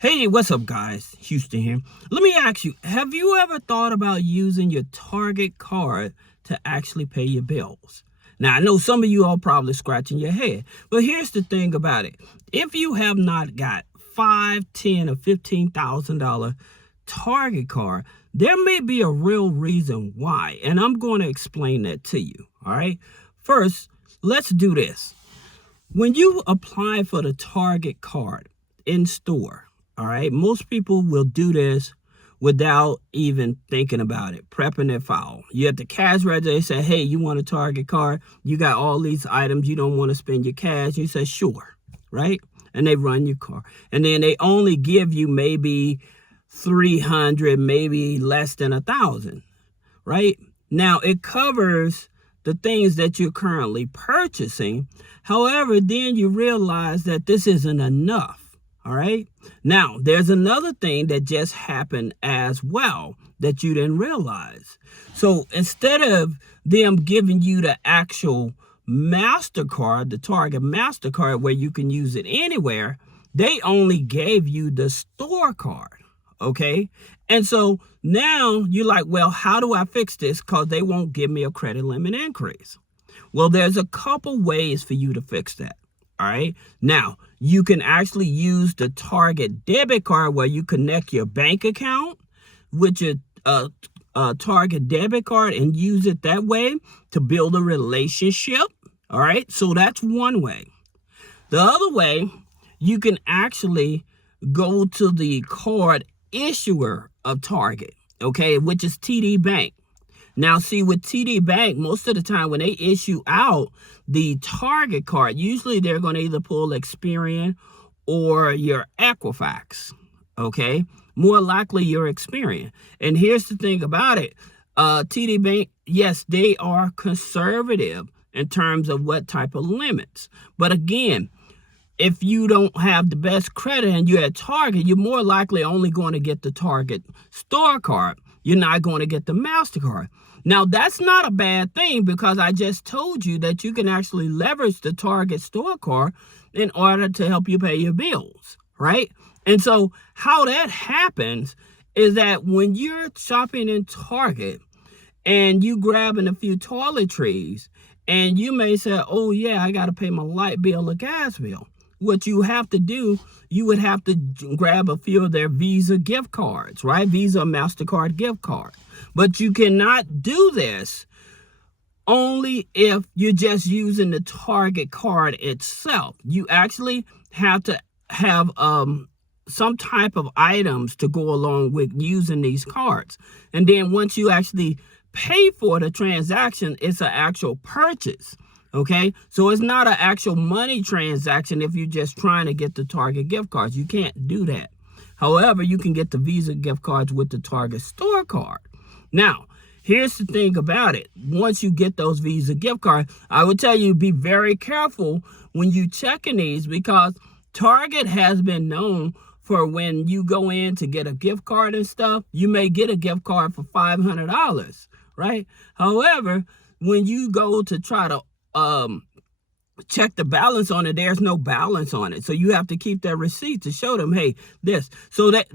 Hey, what's up, guys? Houston here. Let me ask you, have you ever thought about using your Target card to actually pay your bills? Now, I know some of you are probably scratching your head, but here's the thing about it. If you have not got $5, $10, or $15,000 Target card, there may be a real reason why, and I'm going to explain that to you, all right? First, let's do this. When you apply for the Target card in store, all right, most people will do this without even thinking about it, prepping their file. You at the cash register, they say, hey, you want a Target card? You got all these items, you don't want to spend your cash. You say, sure, right? And they run your card. And then they only give you maybe 300, maybe less than 1,000, right? Now, it covers the things that you're currently purchasing. However, then you realize that this isn't enough. All right. Now, there's another thing that just happened as well that you didn't realize. So instead of them giving you the actual Mastercard, the Target Mastercard, where you can use it anywhere, they only gave you the store card. Okay. And so now you're like, well, how do I fix this? Because they won't give me a credit limit increase. Well, there's a couple ways for you to fix that. All right. Now, you can actually use the Target debit card where you connect your bank account with your Target debit card and use it that way to build a relationship. All right. So that's one way. The other way, you can actually go to the card issuer of Target, okay, which is TD Bank. Now, see, with TD Bank, most of the time when they issue out the Target card, usually they're going to either pull Experian or your Equifax, okay? More likely your Experian. And here's the thing about it. TD Bank, yes, they are conservative in terms of what type of limits. But again, if you don't have the best credit and you're at Target, you're more likely only going to get the Target store card. You're not going to get the MasterCard. Now, that's not a bad thing because I just told you that you can actually leverage the Target store card in order to help you pay your bills, right? And so how that happens is that when you're shopping in Target and you grabbing a few toiletries and you may say, oh, yeah, I got to pay my light bill or gas bill. What you have to do, you would have to grab a few of their Visa gift cards, right? Visa, Mastercard gift card. But you cannot do this only if you're just using the Target card itself. You actually have to have some type of items to go along with using these cards. And then once you actually pay for the transaction, it's an actual purchase. Okay, so it's not an actual money transaction if you're just trying to get the Target gift cards. You can't do that. However, you can get the Visa gift cards with the Target store card. Now, here's the thing about it. Once you get those Visa gift cards, I would tell you be very careful when you checking these because Target has been known for when you go in to get a gift card and stuff, you may get a gift card for $500, right? However, when you go to try to check the balance on it, there's no balance on it. So you have to keep that receipt to show them, hey, this. So that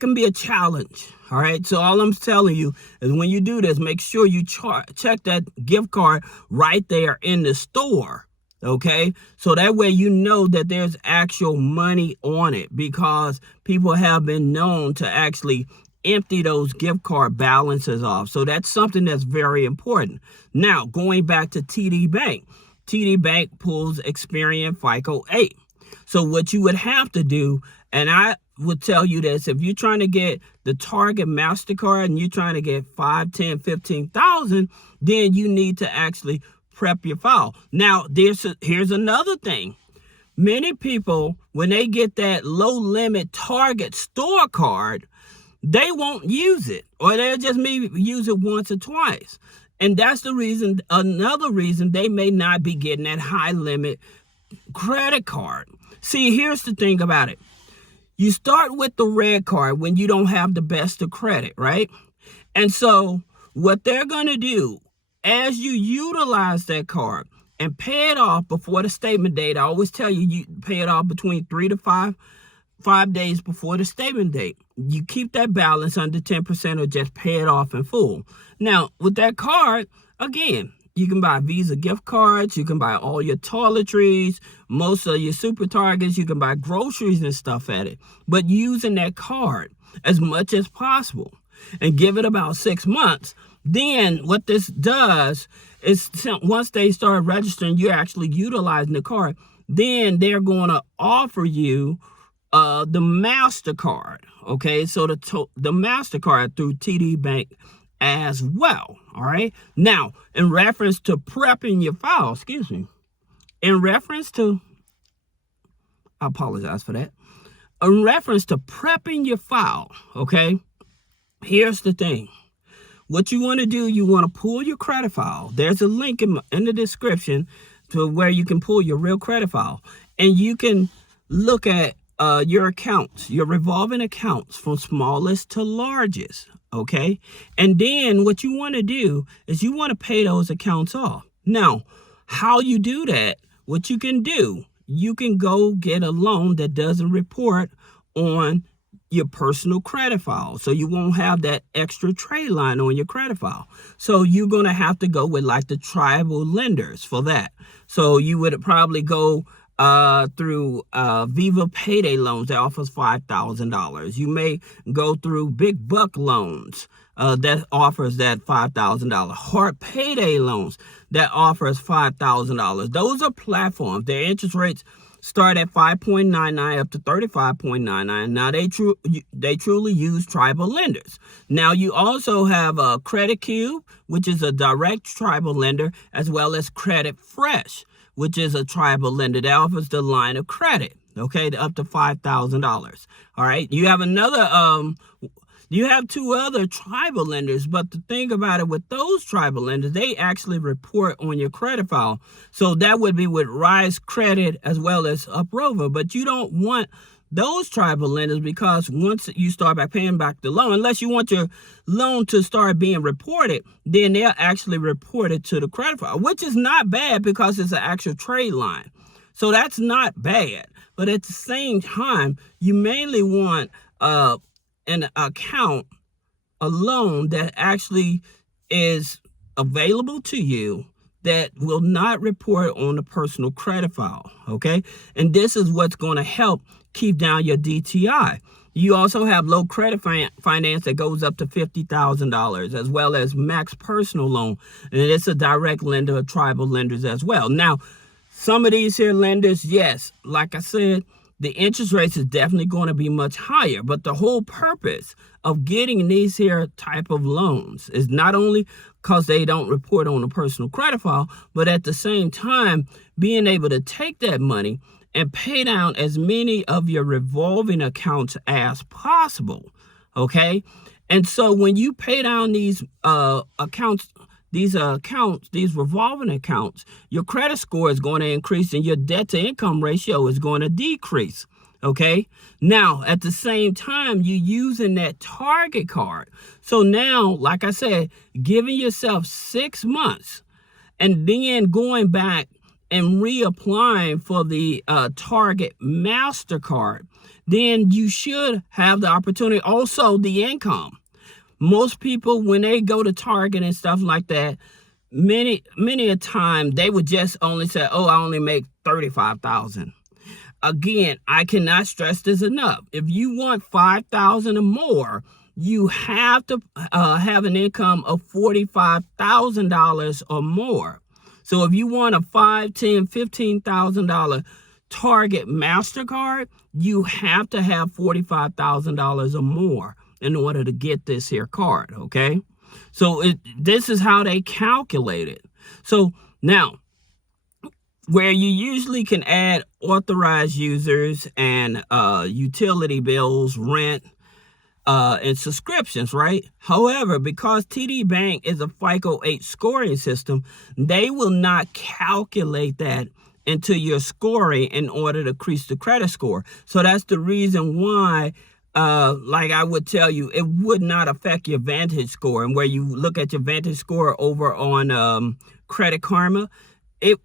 can be a challenge. All right. So all I'm telling you is when you do this, make sure you check that gift card right there in the store. Okay. So that way you know that there's actual money on it because people have been known to actually empty those gift card balances off. So that's something that's very important. Now, going back to TD Bank. TD Bank pulls Experian FICO 8. So what you would have to do, and I would tell you this, if you're trying to get the Target MasterCard and you're trying to get 5, 10, 15,000, then you need to actually prep your file. Now, here's another thing. Many people, when they get that low limit Target store card, they won't use it, or they'll just maybe use it once or twice. And that's the reason, another reason they may not be getting that high limit credit card. See, here's the thing about it. You start with the red card when you don't have the best of credit, right? And so what they're going to do, as you utilize that card and pay it off before the statement date, I always tell you, you pay it off between 3 to 5 5 days before the statement date. You keep that balance under 10% or just pay it off in full. Now, with that card, again, you can buy Visa gift cards. You can buy all your toiletries, most of your super targets. You can buy groceries and stuff at it. But using that card as much as possible and give it about 6 months. Then what this does is once they start registering, you're actually utilizing the card. Then they're going to offer you the Mastercard. Okay, so the Mastercard through TD Bank as well. All right. Now, in reference to prepping your file, I apologize for that. In reference to prepping your file, okay, here's the thing. What you want to do, you want to pull your credit file. There's a link in the description to where you can pull your real credit file. And you can look at your accounts, your revolving accounts from smallest to largest, okay? And then what you want to do is you want to pay those accounts off. Now, how you do that, what you can do, you can go get a loan that doesn't report on your personal credit file. So you won't have that extra trade line on your credit file. So you're going to have to go with like the tribal lenders for that. So you would probably go through Viva Payday Loans that offers $5,000. You may go through Big Buck Loans that offers that $5,000. Heart Payday Loans that offers $5,000. Those are platforms. Their interest rates start at 5.99 up to 35.99. Now they truly use tribal lenders. Now you also have Credit Cube, which is a direct tribal lender, as well as Credit Fresh, which is a tribal lender that offers the line of credit, okay, up to $5,000. All right, you have you have 2 other tribal lenders, but the thing about it with those tribal lenders, they actually report on your credit file. So that would be with Rise Credit as well as Preapproval. But you don't want those tribal lenders because once you start by paying back the loan, unless you want your loan to start being reported, then they'll actually report it to the credit file, which is not bad because it's an actual trade line. So that's not bad. But at the same time, you mainly want an account, a loan that actually is available to you that will not report on the personal credit file, okay? And this is what's going to help keep down your DTI. You also have low credit finance that goes up to $50,000, as well as max personal loan. And it's a direct lender of tribal lenders as well. Now, some of these here lenders, yes, like I said, the interest rates is definitely going to be much higher. But the whole purpose of getting these here type of loans is not only because they don't report on a personal credit file, but at the same time, being able to take that money and pay down as many of your revolving accounts as possible, okay? And so when you pay down these accounts, these revolving accounts, your credit score is going to increase and your debt to income ratio is going to decrease. Okay. Now, at the same time, you're using that Target card. So now, like I said, giving yourself 6 months and then going back and reapplying for the Target Mastercard, then you should have the opportunity. Also, the income. Most people, when they go to Target and stuff like that, many a time they would just only say, oh, I only make $35,000. Again, I cannot stress this enough. If you want $5,000 or more, you have to have an income of $45,000 or more. So if you want a $5,000, $10,000, $15,000 Target Mastercard, you have to have $45,000 or more in order to get this here card, okay? So this is how they calculate it. So now, where you usually can add authorized users and utility bills, rent, and subscriptions, right? However, because TD Bank is a FICO 8 scoring system, they will not calculate that into your scoring in order to increase the credit score. So that's the reason why, like I would tell you, it would not affect your Vantage score. And where you look at your Vantage score over on Credit Karma,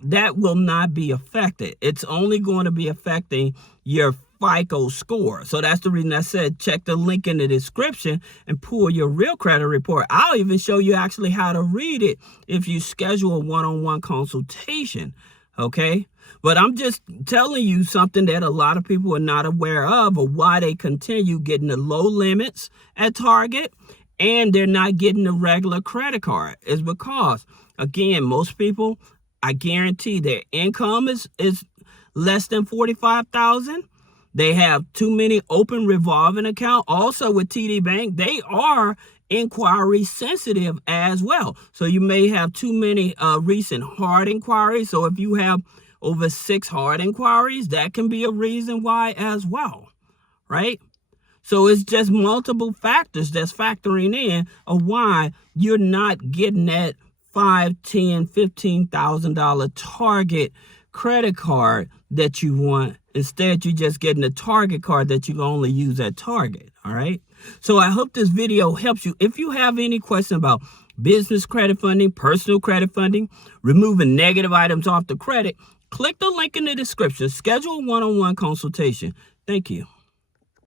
that will not be affected. It's only going to be affecting your FICO score. So that's the reason I said check the link in the description and pull your real credit report. I'll even show you actually how to read it if you schedule a one-on-one consultation. Okay, but I'm just telling you something that a lot of people are not aware of why they continue getting the low limits at Target and they're not getting the regular credit card. Is because, again, most people, I guarantee their income is less than $45,000. They have too many open revolving accounts. Also with TD Bank, they are inquiry sensitive as well. So you may have too many recent hard inquiries. So if you have over 6 hard inquiries, that can be a reason why as well, right? So it's just multiple factors that's factoring in of why you're not getting that $5,000, $10,000, $15,000 Target credit card that you want. Instead, you're just getting a Target card that you can only use at Target. All right. So I hope this video helps you. If you have any question about business credit funding, personal credit funding, removing negative items off the credit, click the link in the description. Schedule a one-on-one consultation. Thank you.